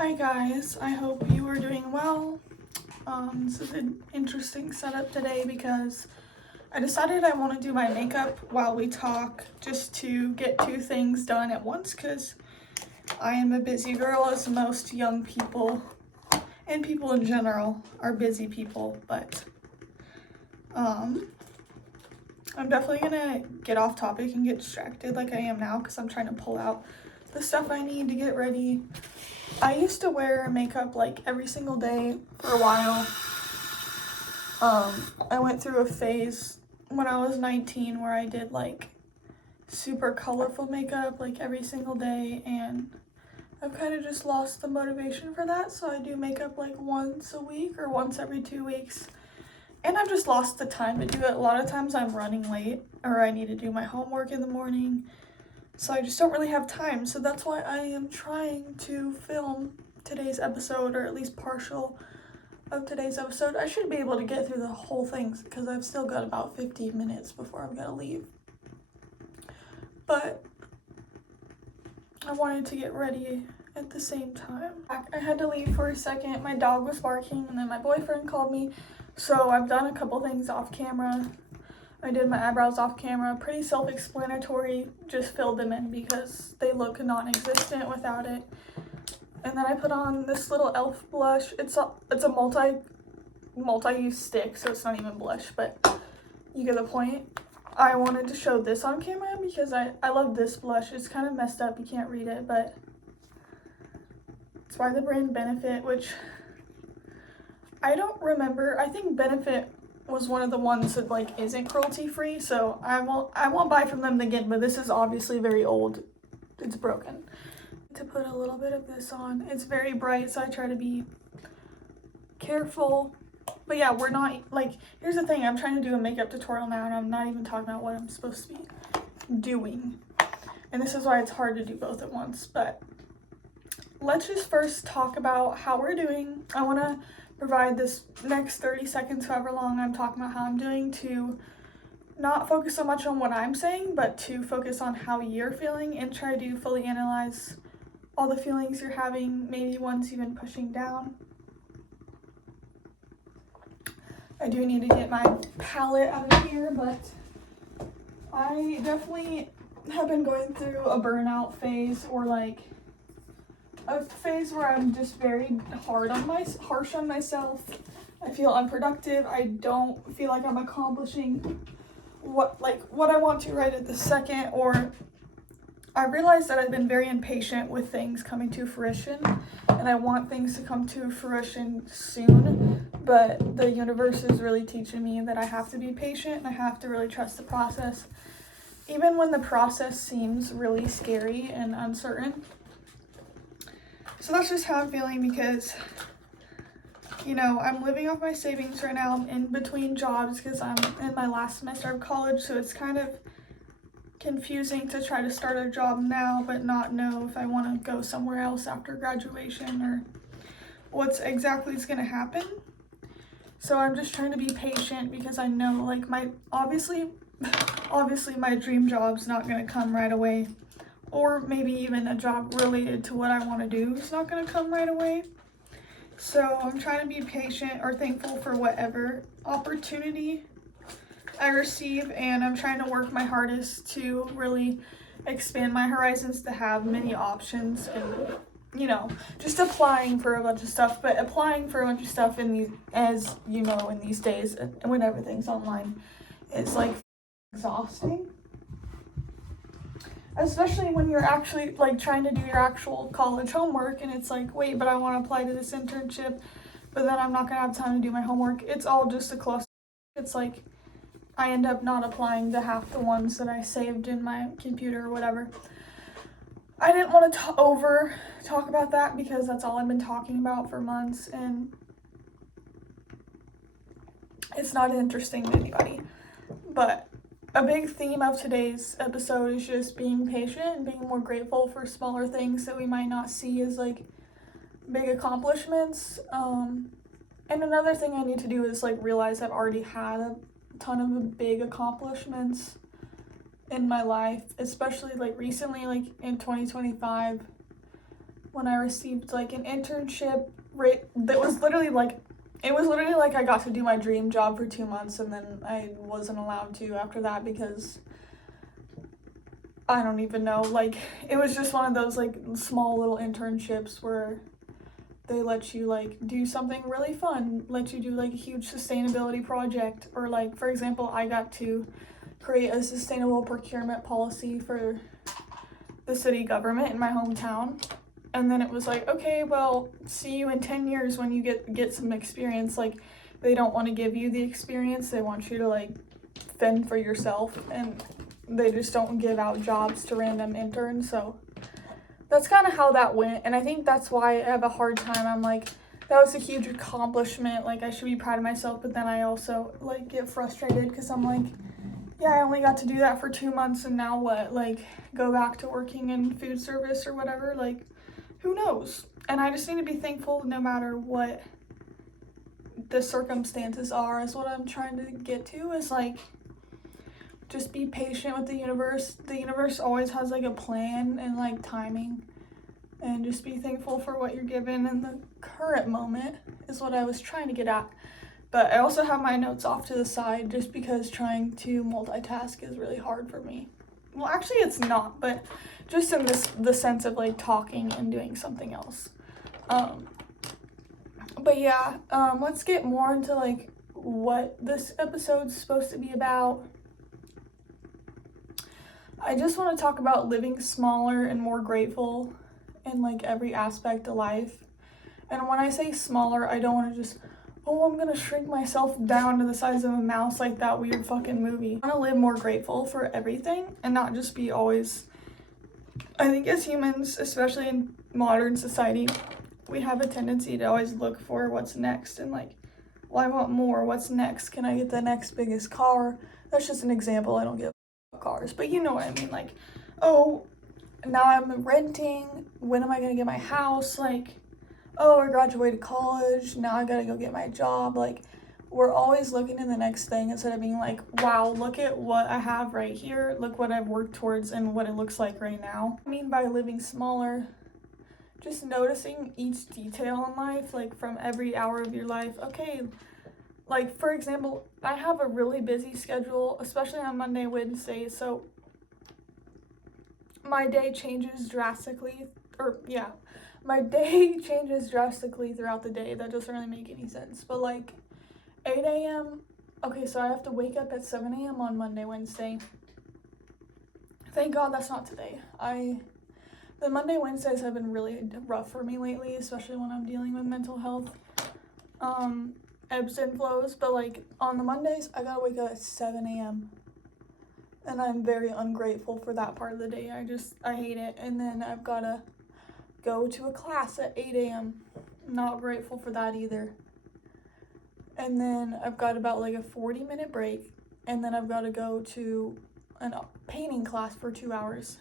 Hi guys, I hope you are doing well. This is an interesting setup today because I decided I want to do my makeup while we talk just to get two things done at once because I am a busy girl, as most young people and people in general are busy people, but I'm definitely gonna get off topic and get distracted like I am now because I'm trying to pull out the stuff I need to get ready. I used to wear makeup like every single day for a while. I went through a phase when I was 19 where I did like super colorful makeup like every single day, and I've kind of just lost the motivation for that, so I do makeup like once a week or once every 2 weeks. And I've just lost the time to do it. A lot of times I'm running late or I need to do my homework in the morning. So I just don't really have time. So that's why I am trying to film today's episode, or at least partial of today's episode. I should be able to get through the whole thing because I've still got about 15 minutes before I'm gonna leave. But I wanted to get ready at the same time. I had to leave for a second. My dog was barking and then my boyfriend called me. So I've done a couple things off camera. I did my eyebrows off camera, pretty self-explanatory, just filled them in because they look non-existent without it. And then I put on this little e.l.f. blush. It's a multi-use stick, so it's not even blush, but you get the point. I wanted to show this on camera because I love this blush. It's kind of messed up, you can't read it, but it's by the brand Benefit, which I don't remember. I think Benefit was one of the ones that like isn't cruelty free, so I won't buy from them again, but this is obviously very old. It's broken. To put a little bit of this on. It's very bright, so I try to be careful. But yeah, we're not like, here's the thing, I'm trying to do a makeup tutorial now and I'm not even talking about what I'm supposed to be doing. And this is why it's hard to do both at once. But let's just first talk about how we're doing. I want to provide this next 30 seconds, however long I'm talking about how I'm doing, to not focus so much on what I'm saying, but to focus on how you're feeling and try to fully analyze all the feelings you're having, maybe ones you've been pushing down. I do need to get my palette out of here, but I definitely have been going through a burnout phase, or like a phase where I'm just very harsh on myself. I feel unproductive. I don't feel like I'm accomplishing what I want to right at the second, or I realized that I've been very impatient with things coming to fruition, and I want things to come to fruition soon, but the universe is really teaching me that I have to be patient and I have to really trust the process, even when the process seems really scary and uncertain. So that's just how I'm feeling because, you know, I'm living off my savings right now. I'm in between jobs because I'm in my last semester of college, so it's kind of confusing to try to start a job now but not know if I want to go somewhere else after graduation or what's exactly is going to happen. So I'm just trying to be patient because I know like obviously my dream job's not going to come right away, or maybe even a job related to what I want to do is not going to come right away. So I'm trying to be patient or thankful for whatever opportunity I receive, and I'm trying to work my hardest to really expand my horizons to have many options, and you know, just applying for a bunch of stuff. But applying for a bunch of stuff in these, as you know, in these days when everything's online, is like exhausting, especially when you're actually like trying to do your actual college homework and it's like, wait, but I want to apply to this internship, but then I'm not gonna have time to do my homework. It's all just a cluster. It's like I end up not applying to half the ones that I saved in my computer or whatever. I didn't want to talk about that because that's all I've been talking about for months, and it's not interesting to anybody. But a big theme of today's episode is just being patient and being more grateful for smaller things that we might not see as like big accomplishments. And another thing I need to do is like realize I've already had a ton of big accomplishments in my life, especially like recently, like in 2025. when I received like an internship rate that was literally like, it was literally like I got to do my dream job for 2 months and then I wasn't allowed to after that because I don't even know, like it was just one of those like small little internships where they let you like do something really fun, let you do like a huge sustainability project, or like for example, I got to create a sustainable procurement policy for the city government in my hometown. And then it was like, okay, well, see you in 10 years when you get some experience. Like they don't want to give you the experience, they want you to like fend for yourself, and they just don't give out jobs to random interns. So that's kind of how that went, and I think that's why I have a hard time. I'm like, that was a huge accomplishment, like I should be proud of myself, but then I also like get frustrated because I'm like, yeah, I only got to do that for 2 months and now what? Like go back to working in food service or whatever, like who knows? And I just need to be thankful no matter what the circumstances are, is what I'm trying to get to, is like just be patient with the universe. The universe always has like a plan and like timing, and just be thankful for what you're given in the current moment is what I was trying to get at. But I also have my notes off to the side just because trying to multitask is really hard for me. Well, actually it's not, but just in the sense of like talking and doing something else. But yeah, let's get more into like what this episode's supposed to be about. I just want to talk about living smaller and more grateful in like every aspect of life. And when I say smaller, I don't want to just, oh, I'm gonna shrink myself down to the size of a mouse like that weird fucking movie. I want to live more grateful for everything and not just be always, I think as humans, especially in modern society, we have a tendency to always look for what's next and like, well, I want more. What's next? Can I get the next biggest car? That's just an example. I don't give cars, but you know what I mean. Like, oh, now I'm renting. When am I gonna get my house? Like, oh, I graduated college. Now I gotta go get my job. Like, we're always looking to the next thing instead of being like, wow, look at what I have right here. Look what I've worked towards and what it looks like right now. I mean by living smaller, just noticing each detail in life, like from every hour of your life. Okay, like for example, I have a really busy schedule, especially on Monday, Wednesday, so my day changes drastically, my day changes drastically throughout the day. That doesn't really make any sense, but like 8 a.m., okay, so I have to wake up at 7 a.m. on Monday, Wednesday. Thank God that's not today. The Monday, Wednesdays have been really rough for me lately, especially when I'm dealing with mental health. Ebbs and flows, but like on the Mondays, I gotta wake up at 7 a.m. and I'm very ungrateful for that part of the day. I hate it. And then I've gotta go to a class at 8 a.m. Not grateful for that either. And then I've got about like a 40-minute break, and then I've gotta go to a painting class for 2 hours.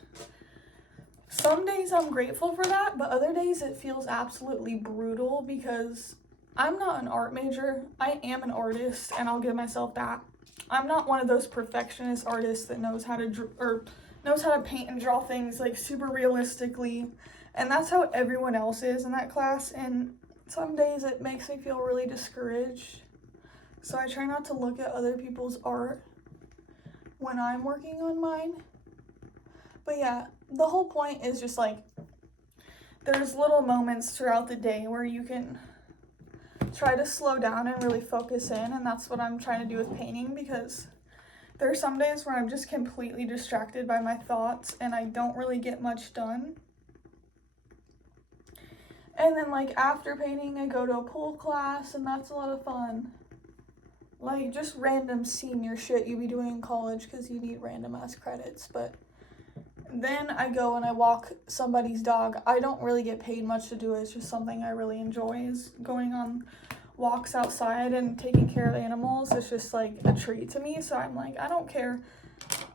Some days I'm grateful for that, but other days it feels absolutely brutal because I'm not an art major. I am an artist, and I'll give myself that. I'm not one of those perfectionist artists that knows how to paint and draw things like super realistically, and that's how everyone else is in that class. And some days it makes me feel really discouraged, so I try not to look at other people's art when I'm working on mine. But yeah, the whole point is just like there's little moments throughout the day where you can try to slow down and really focus in, and that's what I'm trying to do with painting, because there are some days where I'm just completely distracted by my thoughts and I don't really get much done. And then like after painting, I go to a pool class, and that's a lot of fun. Like just random senior shit you be doing in college because you need random ass credits. But then I go and I walk somebody's dog. I don't really get paid much to do it. It's just something I really enjoy, is going on walks outside and taking care of animals. It's just like a treat to me. So I'm like, I don't care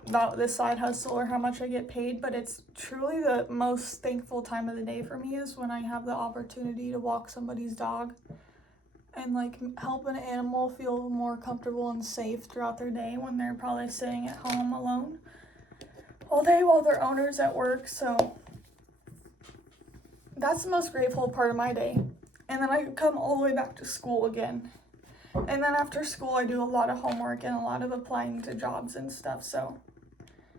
about this side hustle or how much I get paid, but it's truly the most thankful time of the day for me is when I have the opportunity to walk somebody's dog and like help an animal feel more comfortable and safe throughout their day when they're probably sitting at home alone all day while their owner's at work. So that's the most grateful part of my day. And then I come all the way back to school again. And then after school, I do a lot of homework and a lot of applying to jobs and stuff. So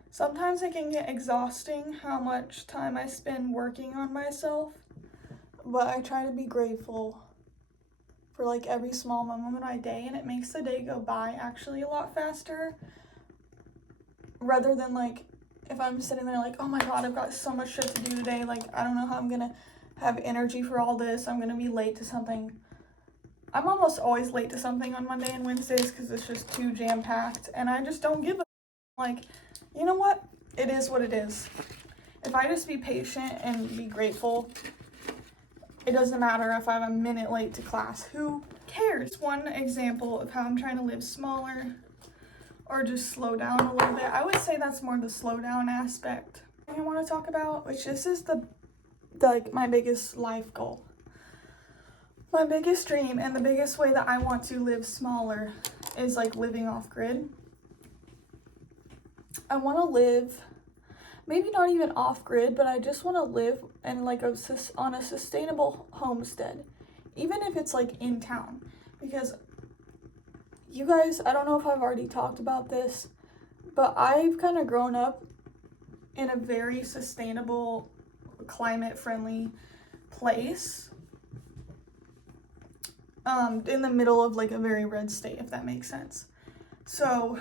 sometimes it can get exhausting how much time I spend working on myself. But I try to be grateful for like every small moment of my day, and it makes the day go by actually a lot faster. Rather than like if I'm sitting there like, oh my god, I've got so much shit to do today. Like, I don't know how I'm gonna have energy for all this. I'm gonna be late to something. I'm almost always late to something on Monday and Wednesdays because it's just too jam-packed, and I just don't give a like, you know what? It is what it is. If I just be patient and be grateful, it doesn't matter if I'm a minute late to class. Who cares? One example of how I'm trying to live smaller or just slow down a little bit. I would say that's more the slow down aspect I want to talk about, which this is the like my biggest life goal. My biggest dream and the biggest way that I want to live smaller is like living off grid. I want to live, maybe not even off grid, but I just want to live in like on a sustainable homestead, even if it's like in town. Because you guys, I don't know if I've already talked about this, but I've kind of grown up in a very sustainable, climate friendly place. In the middle of like a very red state, if that makes sense. So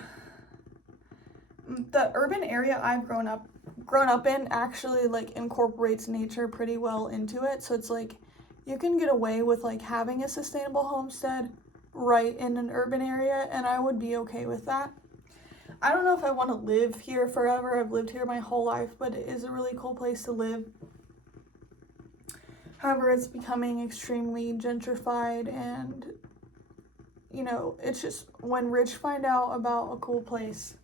the urban area I've grown up in actually like incorporates nature pretty well into it. So it's like you can get away with like having a sustainable homestead right in an urban area, and I would be okay with that. I don't know if I want to live here forever. I've lived here my whole life, but it is a really cool place to live. However, it's becoming extremely gentrified, and, you know, it's just when rich find out about a cool place,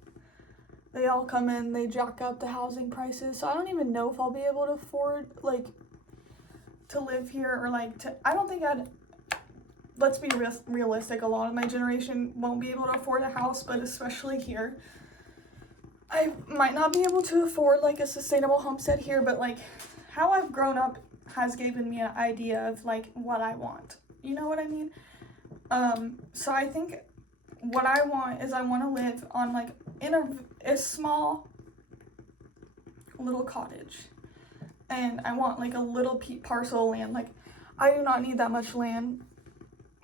they all come in, they jack up the housing prices. So I don't even know if I'll be able to afford, like, to live here or, like, I don't think let's be realistic, a lot of my generation won't be able to afford a house, but especially here. I might not be able to afford, like, a sustainable homestead here, but, like, how I've grown up has given me an idea of like what I want. You know what I mean? So I think what I want is I want to live on like in a small little cottage, and I want like a little parcel of land. Like, I do not need that much land.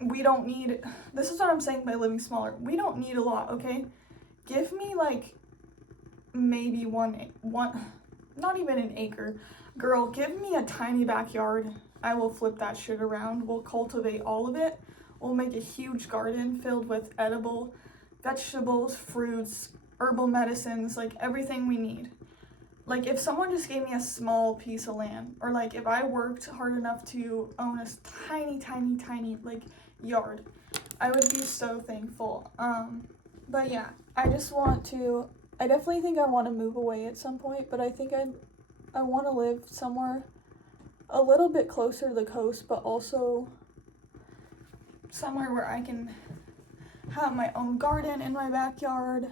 We don't need, this is what I'm saying by living smaller. We don't need a lot, okay? Give me like maybe one, not even an acre. Girl, give me a tiny backyard. I will flip that shit around. We'll cultivate all of it. We'll make a huge garden filled with edible vegetables, fruits, herbal medicines, like everything we need. Like, if someone just gave me a small piece of land, or like if I worked hard enough to own a tiny like yard, I would be so thankful. But yeah, I definitely think I want to move away at some point, but I think I want to live somewhere a little bit closer to the coast, but also somewhere where I can have my own garden in my backyard,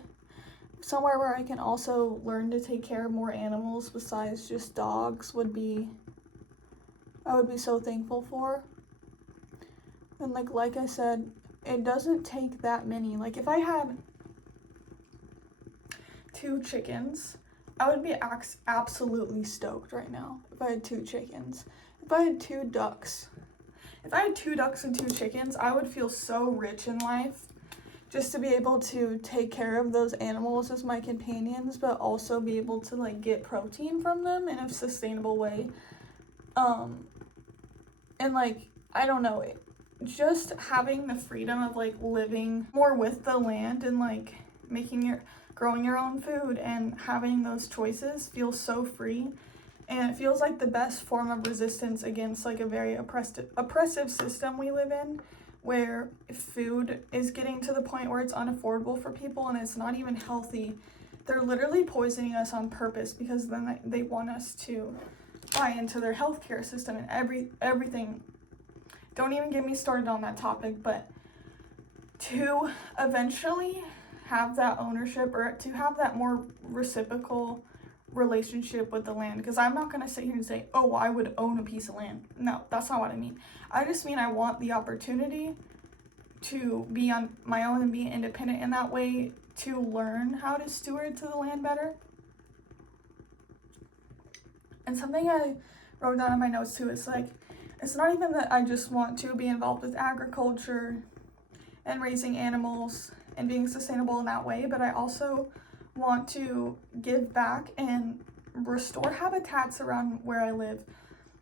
somewhere where I can also learn to take care of more animals besides just dogs I would be so thankful for. And like I said, it doesn't take that many. Like, if I had 2 chickens, I would be absolutely stoked right now if I had 2 chickens. If I had 2 ducks. If I had 2 ducks and 2 chickens, I would feel so rich in life. Just to be able to take care of those animals as my companions, but also be able to like get protein from them in a sustainable way. And like, I don't know, just having the freedom of like living more with the land and like growing your own food and having those choices feels so free, and it feels like the best form of resistance against like a very oppressive system we live in, where food is getting to the point where it's unaffordable for people and it's not even healthy. They're literally poisoning us on purpose because then they want us to buy into their healthcare system and everything. Don't even get me started on that topic, but to eventually have that ownership, or to have that more reciprocal relationship with the land, because I'm not going to sit here and say, oh, I would own a piece of land. No, that's not what I mean. I just mean I want the opportunity to be on my own and be independent in that way, to learn how to steward to the land better. And something I wrote down in my notes too is like, it's not even that I just want to be involved with agriculture and raising animals and being sustainable in that way, but I also want to give back and restore habitats around where I live,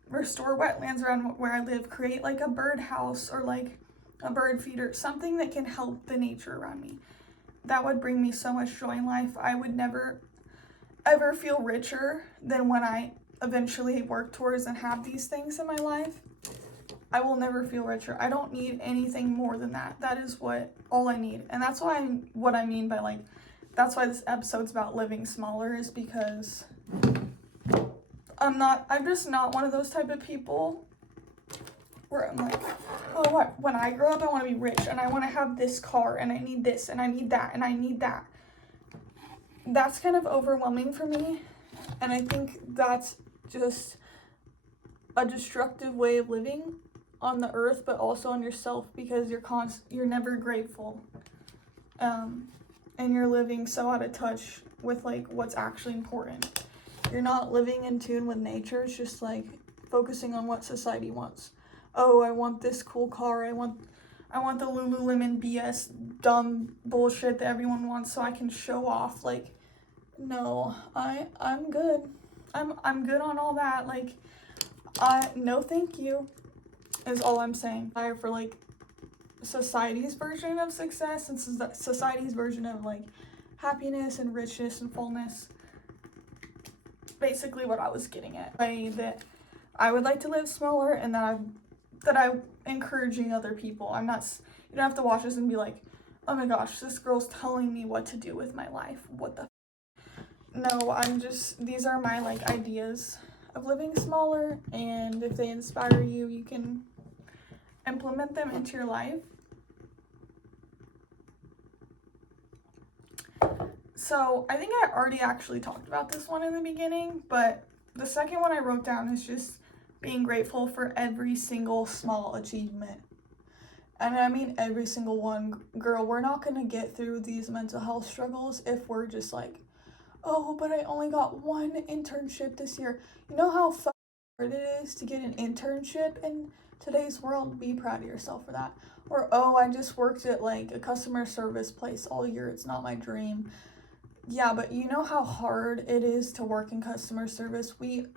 restore wetlands around where I live, create like a bird house or like a bird feeder, something that can help the nature around me. That would bring me so much joy in life. I would never ever feel richer than when I eventually work towards and have these things in my life. I will never feel richer. I don't need anything more than that. That is all I need. And that's what I mean by like, that's why this episode's about living smaller, is because I'm just not one of those type of people where I'm like, oh, what? When I grow up, I want to be rich and I want to have this car and I need this and I need that and I need that. That's kind of overwhelming for me. And I think that's just a destructive way of living on the earth, but also on yourself, because you're never grateful. And you're living so out of touch with like what's actually important. You're not living in tune with nature. It's just like focusing on what society wants. Oh, I want this cool car. I want the Lululemon BS dumb bullshit that everyone wants so I can show off. Like, no, I'm good. I'm good on all that. Like, no thank you is all I'm saying. For like society's version of success and society's version of like happiness and richness and fullness. Basically what I was getting at. That I would like to live smaller, and that I'm encouraging other people. You don't have to watch this and be like, oh my gosh, this girl's telling me what to do with my life. What the No, these are my like ideas of living smaller, and if they inspire you, you can implement them into your life. So I think I already actually talked about this one in the beginning, but the second one I wrote down is just being grateful for every single small achievement. And I mean every single one. Girl, we're not going to get through these mental health struggles if we're just like, oh, but I only got one internship this year. You know how hard it is to get an internship in today's world? Be proud of yourself for that. Or, oh, I just worked at like a customer service place all year. It's not my dream. Yeah, but you know how hard it is to work in customer service?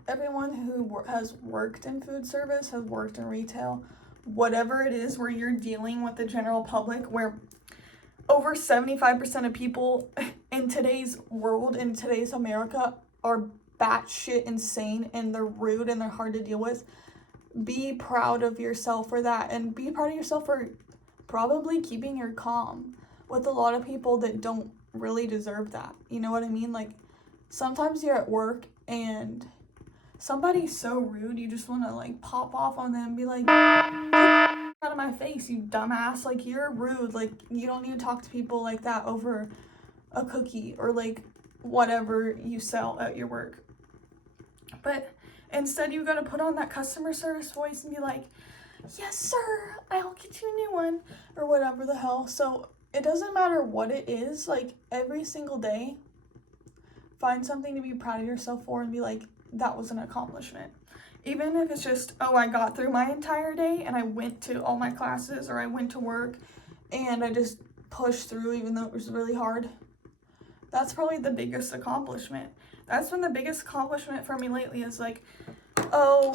Everyone who has worked in food service, has worked in retail, whatever it is where you're dealing with the general public, where over 75% of people in today's world, in today's America, are batshit insane and they're rude and they're hard to deal with. Be proud of yourself for that, and be proud of yourself for probably keeping your calm with a lot of people that don't really deserve that. You know what I mean? Like, sometimes you're at work and somebody's so rude, you just want to like pop off on them and be like, get out of my face, you dumbass. Like, you're rude. Like, you don't need to talk to people like that over a cookie or like whatever you sell at your work. But instead, you gotta put on that customer service voice and be like, yes sir, I'll get you a new one, or whatever the hell. So it doesn't matter what it is, like every single day, find something to be proud of yourself for and be like, that was an accomplishment. Even if it's just, oh, I got through my entire day and I went to all my classes, or I went to work and I just pushed through even though it was really hard. That's probably the biggest accomplishment. That's been the biggest accomplishment for me lately, is like, oh,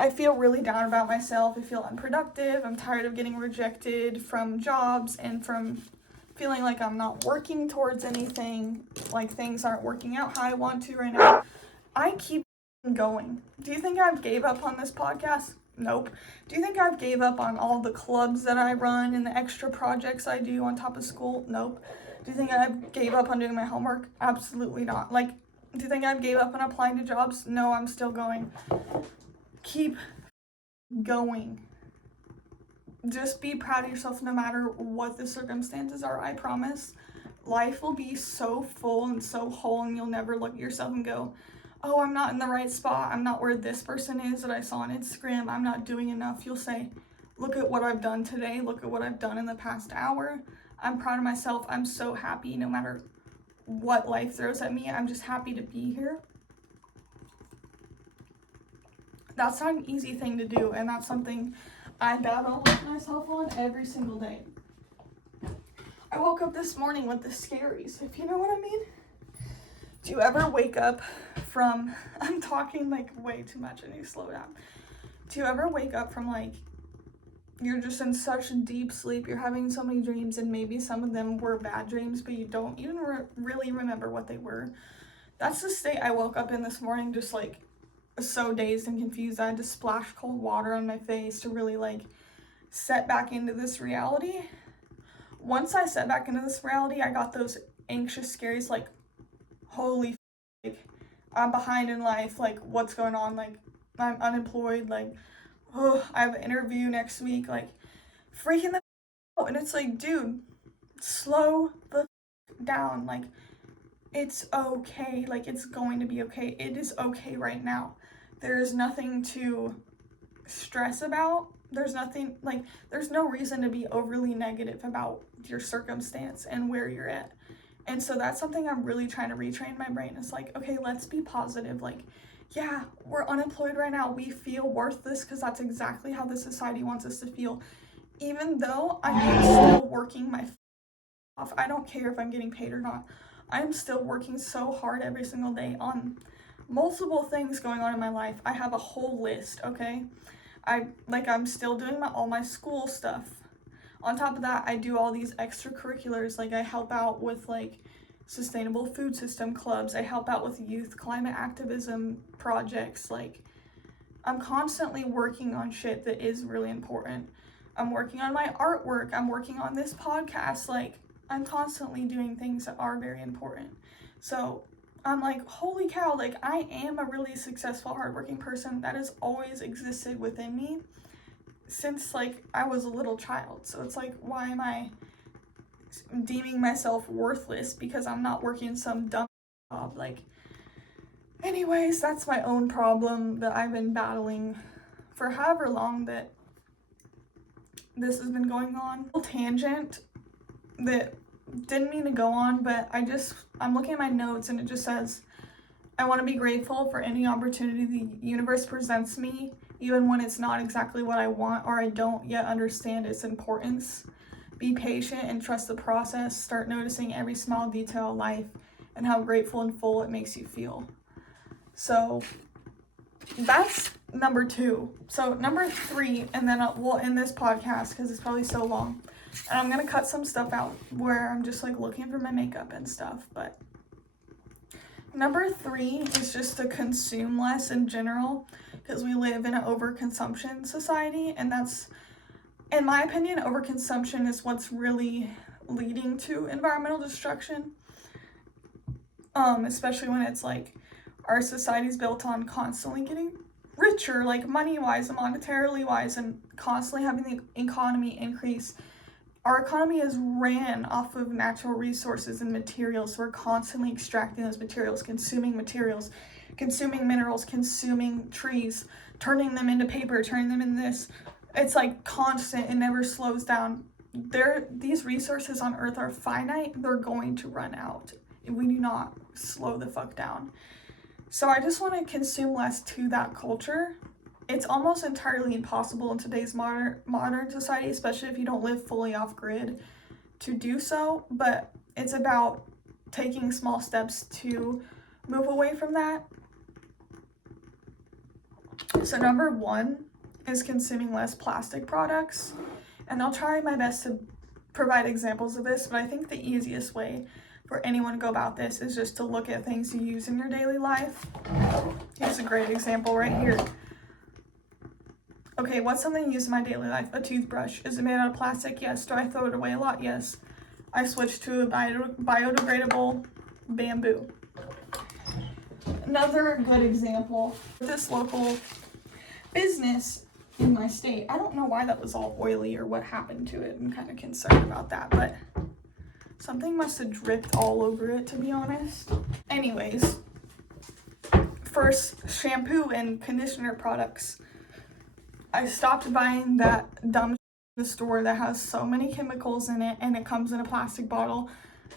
I feel really down about myself. I feel unproductive. I'm tired of getting rejected from jobs and from feeling like I'm not working towards anything, like things aren't working out how I want to right now. I keep going. Do you think I've gave up on this podcast? Nope. Do you think I've gave up on all the clubs that I run and the extra projects I do on top of school? Nope. Do you think I've gave up on doing my homework? Absolutely not. Like, do you think I've gave up on applying to jobs? No, I'm still going. Keep going. Just be proud of yourself no matter what the circumstances are, I promise. life will be so full and so whole, and you'll never look at yourself and go, oh, I'm not in the right spot. I'm not where this person is that I saw on Instagram. I'm not doing enough. You'll say, look at what I've done today. Look at what I've done in the past hour. I'm proud of myself. I'm so happy no matter what life throws at me. I'm just happy to be here. That's not an easy thing to do, and that's something I battle with myself on every single day. I woke up this morning with the scaries, if you know what I mean. Do you ever wake up from, I'm talking like way too much, I need to slow down. Do you ever wake up from like, you're just in such a deep sleep, you're having so many dreams, and maybe some of them were bad dreams, but you don't even really remember what they were? That's the state I woke up in this morning, just like so dazed and confused. I had to splash cold water on my face to really like set back into this reality. Once I set back into this reality, I got those anxious scaries like, holy f***, I'm behind in life, like what's going on, like I'm unemployed, like oh, I have an interview next week, like freaking the out. And it's like, dude, slow the down, like it's okay, like it's going to be okay. It is okay right now. There is nothing to stress about. There's nothing, like, there's no reason to be overly negative about your circumstance and where you're at. And so that's something I'm really trying to retrain my brain. It's like, okay, let's be positive. Like, yeah, we're unemployed right now. We feel worthless because that's exactly how the society wants us to feel. Even though I am still working my off. I don't care if I'm getting paid or not. I'm still working so hard every single day on multiple things going on in my life. I have a whole list, okay? I'm still doing all my school stuff. On top of that, I do all these extracurriculars. Like I help out with like sustainable food system clubs. I help out with youth climate activism projects. Like I'm constantly working on shit that is really important. I'm working on my artwork. I'm working on this podcast. Like I'm constantly doing things that are very important. So I'm like, holy cow, like I am a really successful, hardworking person that has always existed within me since like I was a little child. So it's like, why am I deeming myself worthless because I'm not working some dumb job? Like, anyways, that's my own problem that I've been battling for however long that this has been going on. A tangent that didn't mean to go on, but I'm looking at my notes and it just says, I want to be grateful for any opportunity the universe presents me, even when it's not exactly what I want or I don't yet understand its importance. Be patient and trust the process. Start noticing every small detail of life and how grateful and full it makes you feel. So that's number 2. So number 3, and then we'll end this podcast because it's probably so long. And I'm going to cut some stuff out where I'm just like looking for my makeup and stuff. But number 3 is just to consume less in general, because we live in an overconsumption society. And that's, in my opinion, overconsumption is what's really leading to environmental destruction. Especially when it's like our society's built on constantly getting richer, like money-wise and monetarily wise, and constantly having the economy increase. Our economy is ran off of natural resources and materials. So we're constantly extracting those materials, consuming minerals, consuming trees, turning them into paper, turning them into this. It's like constant. It never slows down. These resources on Earth are finite. They're going to run out if we do not slow the fuck down. So I just want to consume less to that culture. It's almost entirely impossible in today's modern society, especially if you don't live fully off grid, to do so. But it's about taking small steps to move away from that. So number 1 is consuming less plastic products. And I'll try my best to provide examples of this, but I think the easiest way for anyone to go about this is just to look at things you use in your daily life. Here's a great example right here. Okay, what's something I use in my daily life? A toothbrush. Is it made out of plastic? Yes. Do I throw it away a lot? Yes. I switched to a biodegradable bamboo. Another good example, this local business in my state. I don't know why that was all oily or what happened to it. I'm kind of concerned about that, but Something must have dripped all over it, to be honest. Anyways, first, shampoo and conditioner products. I stopped buying that dumb the store that has so many chemicals in it, and it comes in a plastic bottle,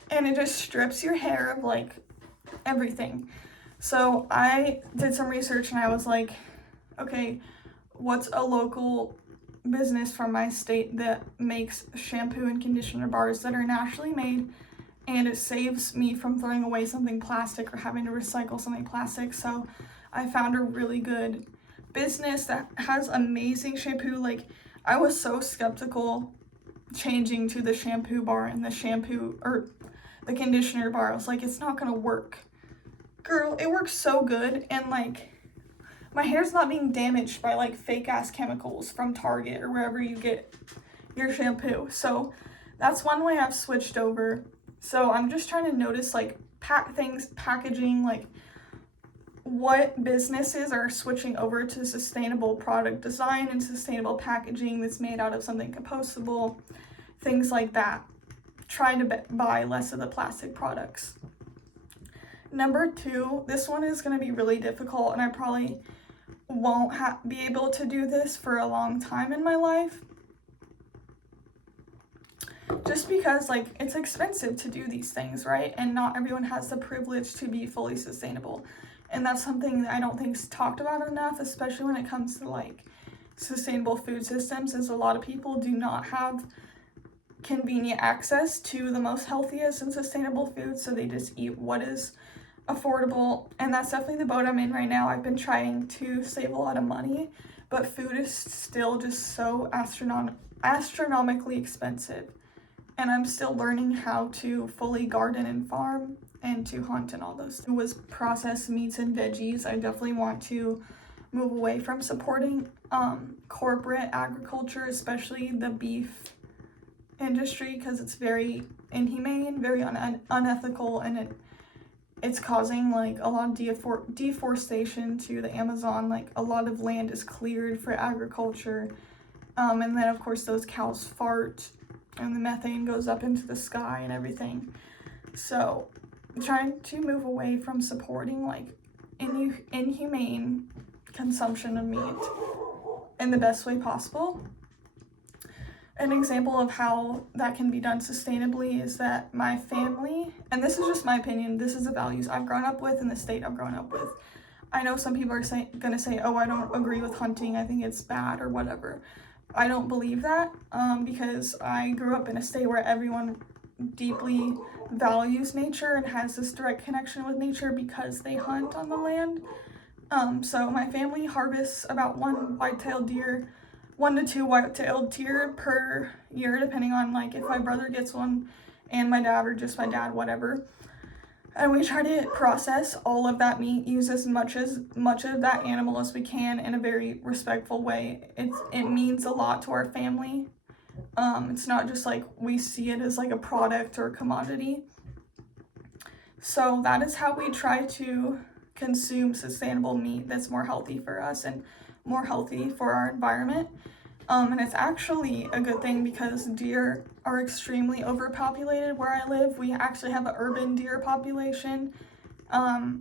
and it just strips your hair of like everything. So I did some research and I was like, okay, what's a local business from my state that makes shampoo and conditioner bars that are naturally made, and it saves me from throwing away something plastic or having to recycle something plastic. So I found a really good business that has amazing shampoo. Like, I was so skeptical changing to the shampoo bar and the shampoo or the conditioner bar. I was like, it's not gonna work. Girl, it works so good, and like my hair's not being damaged by like fake ass chemicals from Target or wherever you get your shampoo. So that's one way I've switched over. So I'm just trying to notice like packaging, like what businesses are switching over to sustainable product design and sustainable packaging that's made out of something compostable, things like that. Try to buy less of the plastic products. Number 2, this one is going to be really difficult, and I probably won't be able to do this for a long time in my life, just because like it's expensive to do these things, right? And not everyone has the privilege to be fully sustainable, and that's something that I don't think is talked about enough, especially when it comes to like sustainable food systems, is a lot of people do not have convenient access to the most healthiest and sustainable food, so they just eat what is affordable, and that's definitely the boat I'm in right now. I've been trying to save a lot of money, but food is still just so astronomically expensive, and I'm still learning how to fully garden and farm and to hunt and all those. It was processed meats and veggies. I definitely want to move away from supporting corporate agriculture, especially the beef industry, because it's very inhumane, very unethical, and it's causing like a lot of deforestation to the Amazon. Like, a lot of land is cleared for agriculture, and then of course those cows fart and the methane goes up into the sky and everything. So trying to move away from supporting like inhumane consumption of meat in the best way possible. An example of how that can be done sustainably is that my family, and this is just my opinion, this is the values I've grown up with in the state I've grown up with. I know some people are gonna say, oh, I don't agree with hunting, I think it's bad or whatever. I don't believe that, because I grew up in a state where everyone deeply values nature and has this direct connection with nature because they hunt on the land. So my family harvests about 1 to 2 white-tailed deer per year, depending on like if my brother gets one and my dad, or just my dad, whatever. And we try to process all of that meat, use as much of that animal as we can in a very respectful way. It means a lot to our family. It's not just like we see it as like a product or a commodity. So that is how we try to consume sustainable meat that's more healthy for us and more healthy for our environment. And it's actually a good thing because deer are extremely overpopulated where I live. We actually have an urban deer population.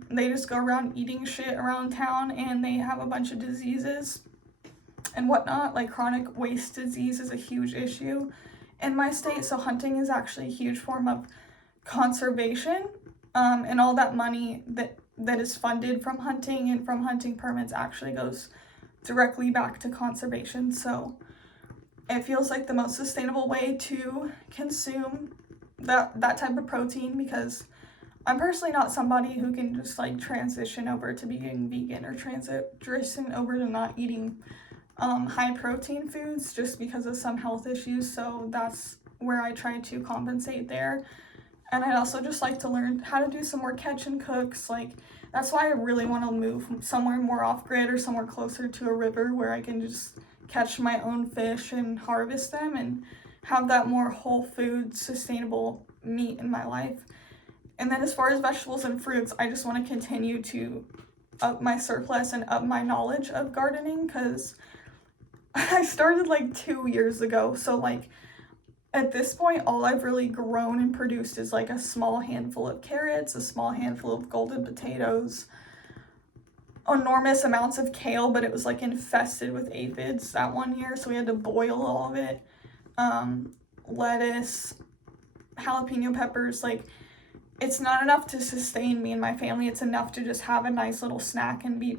They just go around eating shit around town, and they have a bunch of diseases and whatnot. Like, chronic waste disease is a huge issue in my state, so hunting is actually a huge form of conservation. And all that money that is funded from hunting and from hunting permits actually goes directly back to conservation. So it feels like the most sustainable way to consume that type of protein, because I'm personally not somebody who can just like transition over to being vegan or transition over to not eating high protein foods just because of some health issues. So that's where I try to compensate there. And I'd also just like to learn how to do some more catch and cooks. Like, that's why I really want to move somewhere more off-grid or somewhere closer to a river where I can just catch my own fish and harvest them and have that more whole food, sustainable meat in my life. And then as far as vegetables and fruits, I just want to continue to up my surplus and up my knowledge of gardening, because I started like 2 years ago. So like at this point, all I've really grown and produced is like a small handful of carrots, a small handful of golden potatoes, enormous amounts of kale, but it was like infested with aphids that one year, so we had to boil all of it. Lettuce, jalapeno peppers. Like, it's not enough to sustain me and my family. It's enough to just have a nice little snack and be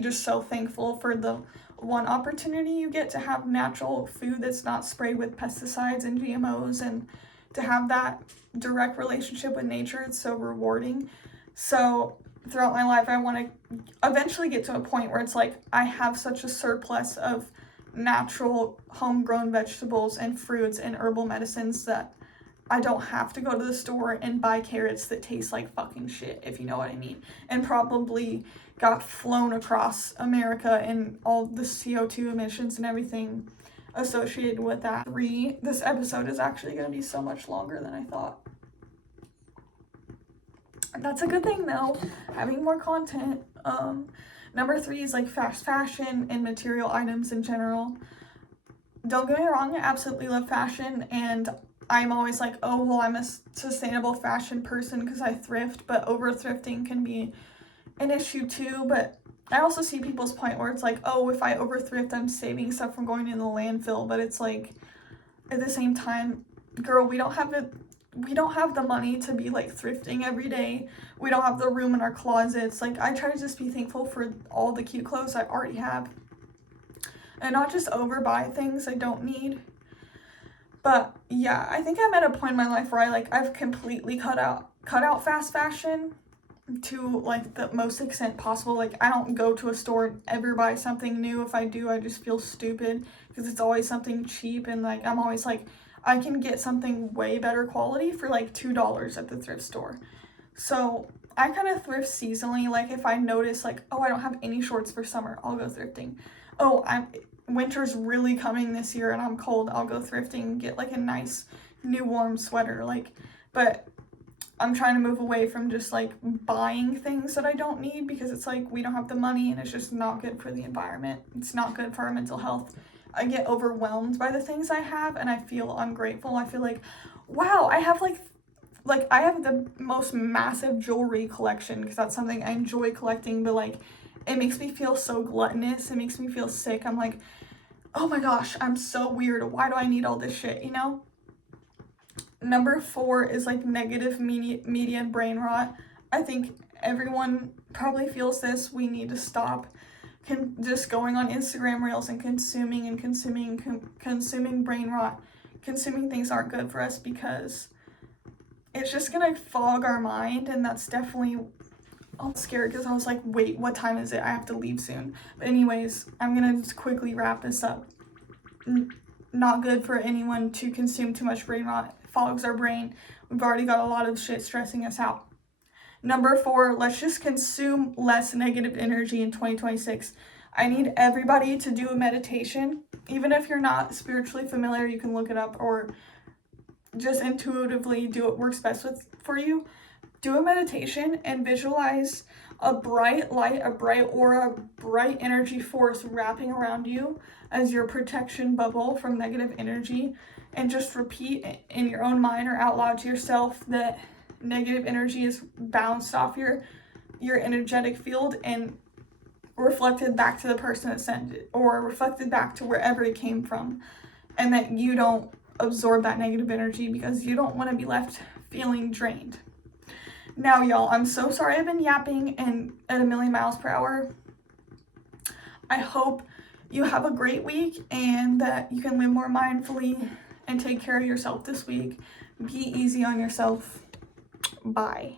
just so thankful for the one opportunity you get to have natural food that's not sprayed with pesticides and GMOs, and to have that direct relationship with nature. It's so rewarding. So throughout my life, I want to eventually get to a point where it's like I have such a surplus of natural homegrown vegetables and fruits and herbal medicines that I don't have to go to the store and buy carrots that taste like fucking shit, if you know what I mean, and probably got flown across America and all the CO2 emissions and everything associated with that. This episode is actually going to be so much longer than I thought. That's a good thing though, having more content. Number 3 is like fast fashion and material items in general. Don't get me wrong, I absolutely love fashion, and I'm always like, oh, well, I'm a sustainable fashion person because I thrift, but over thrifting can be an issue too. But I also see people's point where it's like, oh, if I over thrift, I'm saving stuff from going in the landfill. But it's like, at the same time, girl, we don't have the money to be like thrifting every day. We don't have the room in our closets. Like, I try to just be thankful for all the cute clothes I already have and not just overbuy things I don't need. But yeah, I think I'm at a point in my life where I've completely cut out fast fashion to like the most extent possible. Like, I don't go to a store and ever buy something new. If I do, I just feel stupid because it's always something cheap, and like I'm always like, I can get something way better quality for like $2 at the thrift store. So I kind of thrift seasonally. Like, if I notice like, oh, I don't have any shorts for summer, I'll go thrifting. Oh, winter's really coming this year and I'm cold, I'll go thrifting and get like a nice new warm sweater. Like, but I'm trying to move away from just like buying things that I don't need, because it's like we don't have the money and it's just not good for the environment. It's not good for our mental health. I get overwhelmed by the things I have and I feel ungrateful. I feel like, wow, I have like I have the most massive jewelry collection because that's something I enjoy collecting, but like it makes me feel so gluttonous. It makes me feel sick. I'm like, oh my gosh, I'm so weird. Why do I need all this shit, you know? Number 4 is like negative media and brain rot. I think everyone probably feels this. We need to stop just going on Instagram reels and consuming brain rot. Consuming things aren't good for us because it's just gonna fog our mind, and that's definitely, I'm scared because I was like, wait, what time is it? I have to leave soon. But anyways, I'm gonna just quickly wrap this up. Not good for anyone to consume too much brain rot. It fogs our brain. We've already got a lot of shit stressing us out. Number 4, let's just consume less negative energy in 2026. I need everybody to do a meditation. Even if you're not spiritually familiar, you can look it up or just intuitively do what works best for you. Do a meditation and visualize a bright light, a bright aura, bright energy force wrapping around you as your protection bubble from negative energy, and just repeat in your own mind or out loud to yourself that negative energy is bounced off your energetic field and reflected back to the person that sent it, or reflected back to wherever it came from, and that you don't absorb that negative energy because you don't want to be left feeling drained. Now, y'all, I'm so sorry I've been yapping and at a million miles per hour. I hope you have a great week and that you can live more mindfully and take care of yourself this week. Be easy on yourself. Bye.